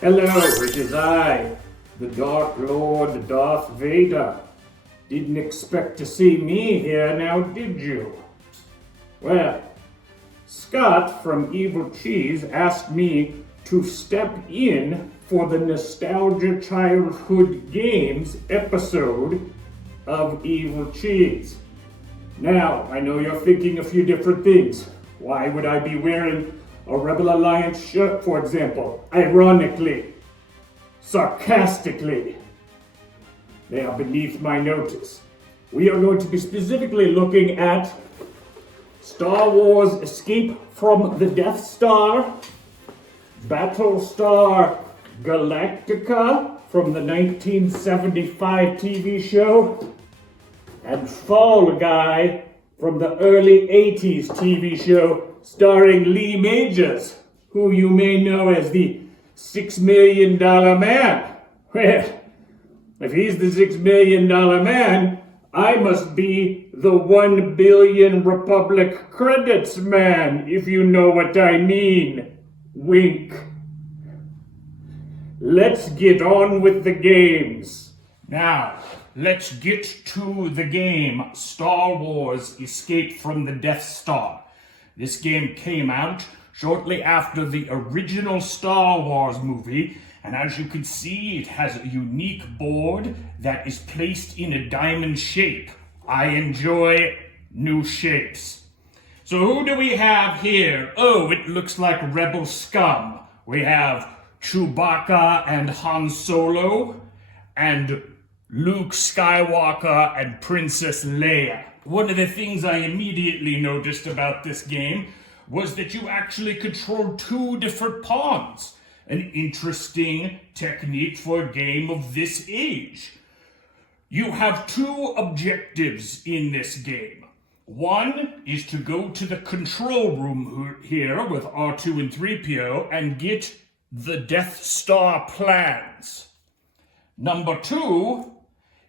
Hello, it is I, the Dark Lord Darth Vader. Didn't expect to see me here now, did you? Well, Scott from Evil Cheese asked me to step in for the Nostalgia Childhood Games episode of Evil Cheese. Now, I know you're thinking a few different things. Why would I be wearing a Rebel Alliance shirt, for example? Ironically, sarcastically, they are beneath my notice. We are going to be specifically looking at Star Wars Escape from the Death Star, Battlestar Galactica from the 1975 TV show, and Fall Guy from the early 80s TV show starring Lee Majors, who you may know as the $6 Million Man. Well, if he's the $6 Million Man, I must be the 1 billion Republic credits man, if you know what I mean. Wink. Let's get on with the games. Now, let's get to the game, Star Wars Escape from the Death Star. This game came out shortly after the original Star Wars movie, and as you can see, it has a unique board that is placed in a diamond shape. I enjoy new shapes. So who do we have here? Oh, it looks like Rebel scum. We have Chewbacca and Han Solo, and Luke Skywalker and Princess Leia. One of the things I immediately noticed about this game was that you actually control two different pawns. An interesting technique for a game of this age. You have two objectives in this game. One is to go to the control room here with R2 and 3PO and get the Death Star plans. Number two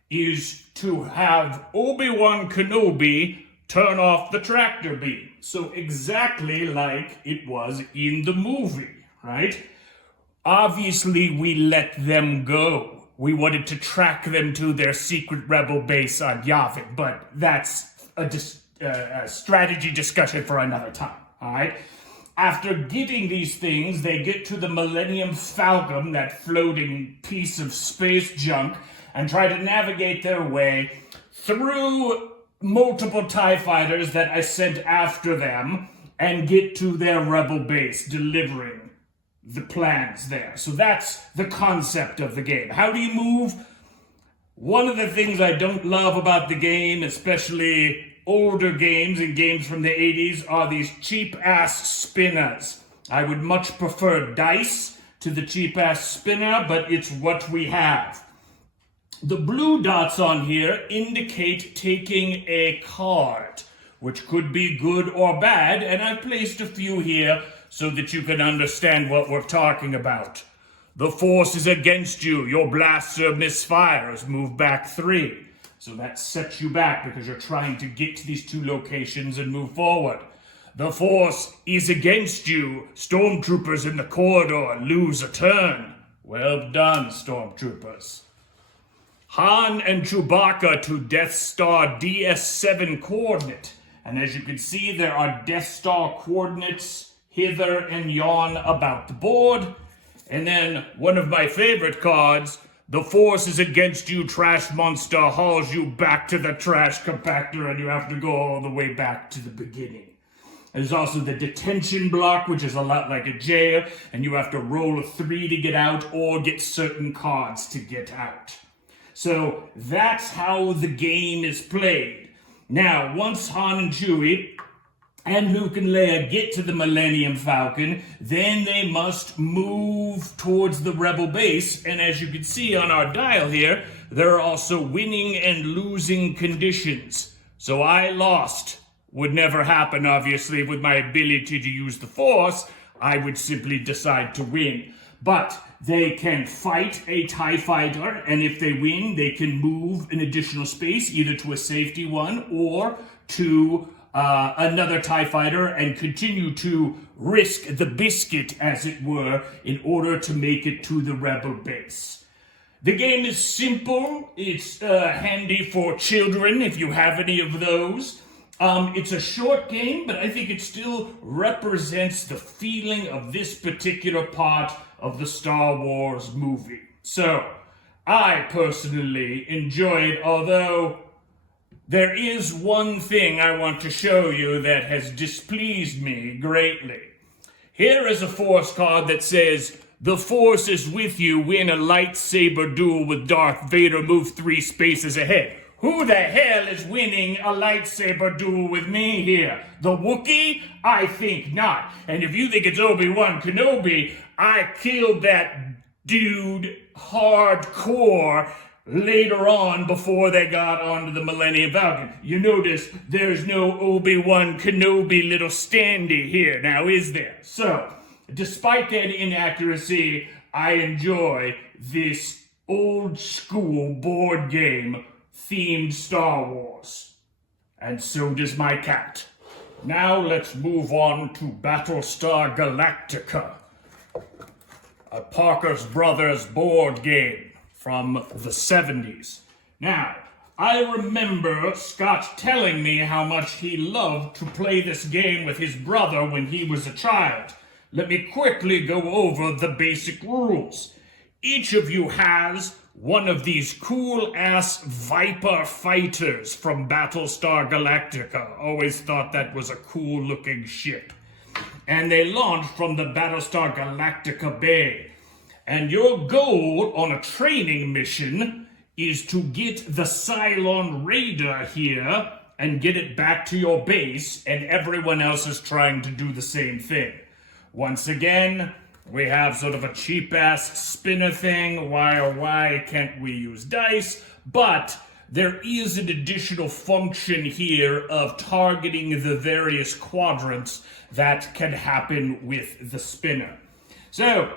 is to have Obi-Wan Kenobi turn off the tractor beam. So exactly like it was in the movie, right? Obviously, we let them go. We wanted to track them to their secret rebel base on Yavin, but that's a strategy discussion for another time, all right? After getting these things, they get to the Millennium Falcon, that floating piece of space junk, and try to navigate their way through multiple TIE fighters that I sent after them and get to their rebel base, delivering the plans there. So that's the concept of the game. How do you move? One of the things I don't love about the game, especially older games and games from the 80s, are these cheap-ass spinners. I would much prefer dice to the cheap-ass spinner, but it's what we have. The blue dots on here indicate taking a card, which could be good or bad, and I've placed a few here so that you can understand what we're talking about. The Force is against you. Your blaster misfires. Move back 3. So that sets you back because you're trying to get to these two locations and move forward. The Force is against you. Stormtroopers in the corridor lose a turn. Well done, Stormtroopers. Han and Chewbacca to Death Star DS7 coordinate. And as you can see, there are Death Star coordinates hither and yon about the board. And then one of my favorite cards, the Force is against you, trash monster, hauls you back to the trash compactor, and you have to go all the way back to the beginning. There's also the detention block, which is a lot like a jail, and you have to roll a 3 to get out or get certain cards to get out. So that's how the game is played. Now, once Han and Chewie and Luke and Leia get to the Millennium Falcon, then they must move towards the Rebel base, and as you can see on our dial here, there are also winning and losing conditions. So I lost. Would never happen, obviously, with my ability to use the Force. I would simply decide to win. But they can fight a TIE fighter, and if they win, they can move an additional space, either to a safety one or to another TIE fighter and continue to risk the biscuit, as it were, in order to make it to the rebel base. The game is simple. It's handy for children if you have any of those. It's a short game, but I think it still represents the feeling of this particular part of the Star Wars movie. So, I personally enjoy it, although there is one thing I want to show you that has displeased me greatly. Here is a Force card that says, "The Force is with you, win a lightsaber duel with Darth Vader, move 3 spaces ahead." Who the hell is winning a lightsaber duel with me here? The Wookiee? I think not. And if you think it's Obi-Wan Kenobi, I killed that dude hardcore later on before they got onto the Millennium Falcon. You notice there's no Obi-Wan Kenobi little standee here now, is there? So, despite that inaccuracy, I enjoy this old school board game themed Star Wars. And so does my cat. Now let's move on to Battlestar Galactica, a Parker's Brothers board game from the 70s. Now, I remember Scott telling me how much he loved to play this game with his brother when he was a child. Let me quickly go over the basic rules. Each of you has one of these cool-ass Viper fighters from Battlestar Galactica. Always thought that was a cool-looking ship. And they launch from the Battlestar Galactica Bay. And your goal on a training mission is to get the Cylon Raider here and get it back to your base, and everyone else is trying to do the same thing. Once again, we have sort of a cheap-ass spinner thing. Why can't we use dice? But there is an additional function here of targeting the various quadrants that can happen with the spinner. So,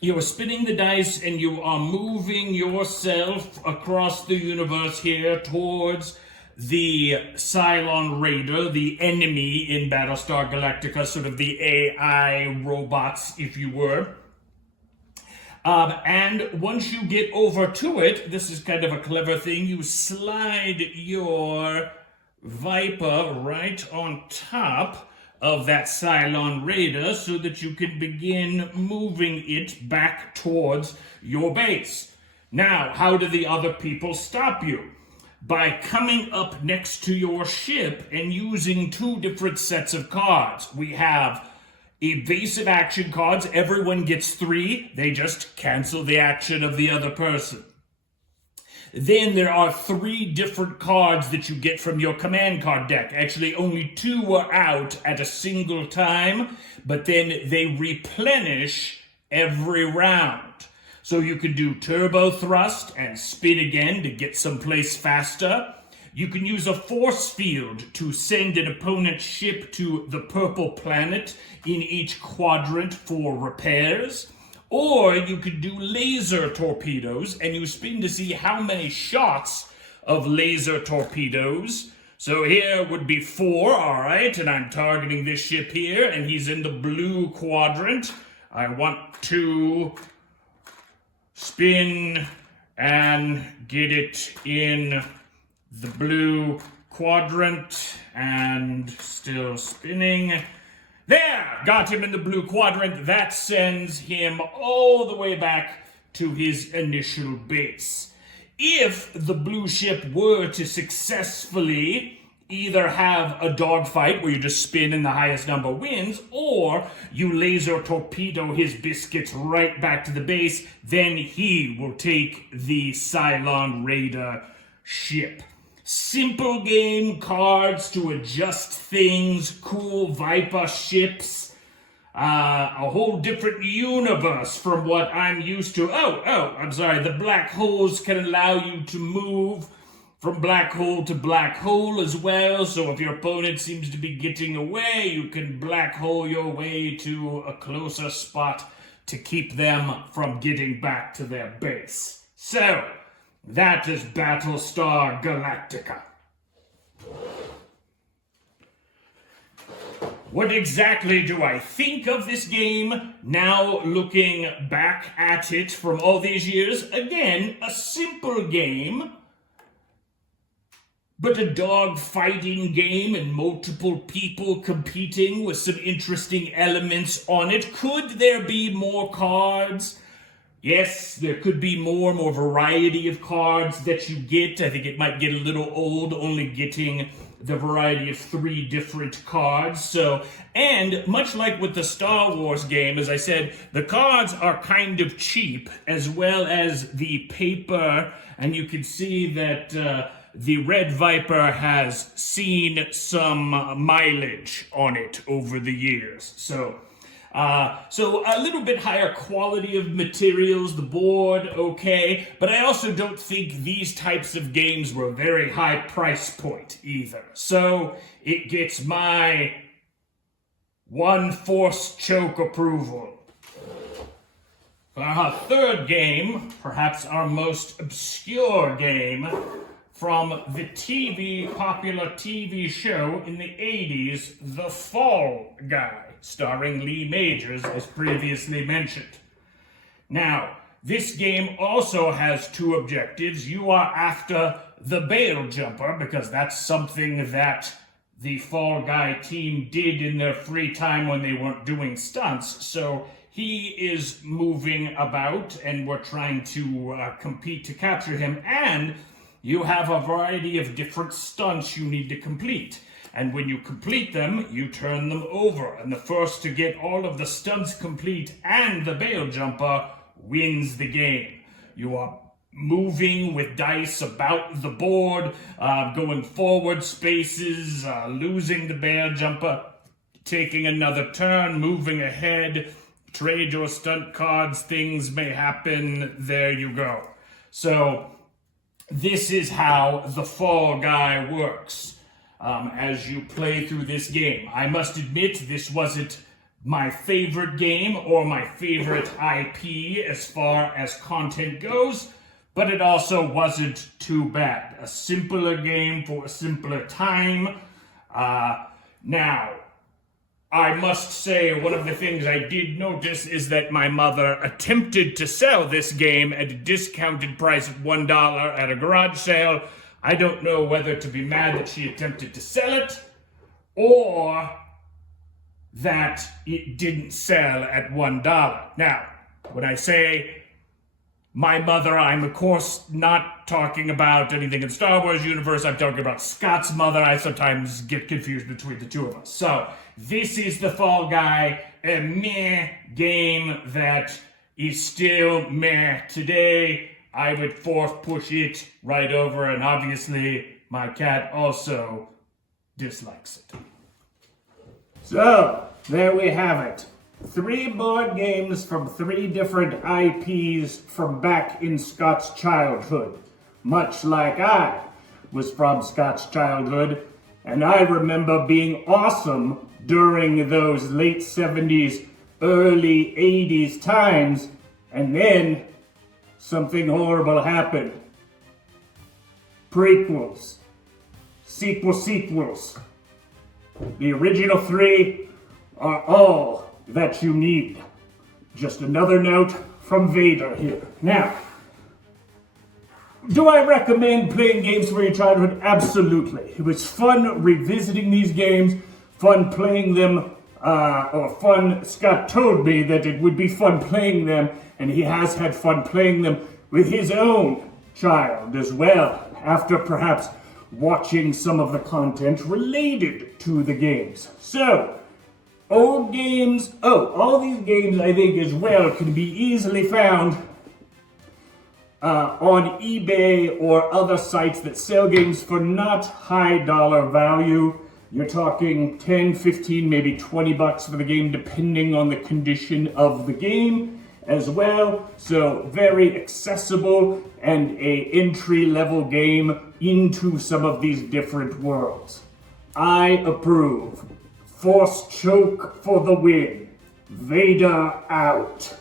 you are spinning the dice and you are moving yourself across the universe here towards the Cylon Raider, the enemy in Battlestar Galactica, sort of the AI robots, if you were. And once you get over to it, this is kind of a clever thing, you slide your Viper right on top of that Cylon Raider so that you can begin moving it back towards your base. Now, how do the other people stop you? By coming up next to your ship and using 2 different sets of cards. We have evasive action cards. Everyone gets 3. They just cancel the action of the other person. Then there are 3 different cards that you get from your command card deck. Actually, only 2 are out at a single time, but then they replenish every round. So you can do turbo thrust and spin again to get someplace faster. You can use a force field to send an opponent's ship to the purple planet in each quadrant for repairs. Or you could do laser torpedoes, and you spin to see how many shots of laser torpedoes. So here would be 4, all right, and I'm targeting this ship here, and he's in the blue quadrant. I want to spin and get it in the blue quadrant, and still spinning. There! Got him in the blue quadrant. That sends him all the way back to his initial base. If the blue ship were to successfully either have a dogfight where you just spin and the highest number wins, or you laser torpedo his biscuits right back to the base, then he will take the Cylon Raider ship. Simple game, cards to adjust things, cool Viper ships, a whole different universe from what I'm used to. I'm sorry, the black holes can allow you to move from black hole to black hole as well, so if your opponent seems to be getting away, you can black hole your way to a closer spot to keep them from getting back to their base. So, that is Battlestar Galactica. what exactly do I think of this game now looking back at it from all these years? Again, a simple game, but a dog fighting game and multiple people competing with some interesting elements on it. Could there be more cards? Yes, there could be more variety of cards that you get. I think it might get a little old only getting the variety of 3 different cards. So, and much like with the Star Wars game, as I said, the cards are kind of cheap, as well as the paper, and you can see that the Red Viper has seen some mileage on it over the years. So a little bit higher quality of materials, the board, okay, but I also don't think these types of games were a very high price point either. So it gets my 1 force choke approval. Our third game, perhaps our most obscure game, from the popular TV show in the 80s, The Fall Guy, starring Lee Majors, as previously mentioned. Now, this game also has 2 objectives. You are after the bail jumper, because that's something that the Fall Guy team did in their free time when they weren't doing stunts. So he is moving about, and we're trying to compete to capture him, and you have a variety of different stunts you need to complete. And when you complete them, you turn them over. And the first to get all of the stunts complete and the bail jumper wins the game. You are moving with dice about the board, going forward spaces, losing the bail jumper, taking another turn, moving ahead, trade your stunt cards, things may happen, there you go. So this is how the Fall Guy works. As you play through this game. I must admit, this wasn't my favorite game or my favorite IP as far as content goes, but it also wasn't too bad. A simpler game for a simpler time. Now, I must say, one of the things I did notice is that my mother attempted to sell this game at a discounted price of $1 at a garage sale. I don't know whether to be mad that she attempted to sell it, or that it didn't sell at $1. Now, when I say my mother, I'm of course not talking about anything in the Star Wars universe. I'm talking about Scott's mother. I sometimes get confused between the two of us. So, this is the Fall Guy, a meh game that is still meh today. I would push it right over, and obviously my cat also dislikes it. So, there we have it. 3 board games from 3 different IPs from back in Scott's childhood. Much like I was from Scott's childhood, and I remember being awesome during those late 70s, early 80s times, and then something horrible happened. Prequels. Sequels. The original 3 are all that you need. Just another note from Vader here. Now, do I recommend playing games from your childhood? Absolutely. It was fun revisiting these games, fun playing them, Scott told me that it would be fun playing them, and he has had fun playing them with his own child as well, after perhaps watching some of the content related to the games. So, old games, all these games I think as well can be easily found on eBay or other sites that sell games for not high dollar value. You're talking 10, 15, maybe $20 for the game, depending on the condition of the game as well. So very accessible and a entry-level game into some of these different worlds. I approve. Force choke for the win. Vader out.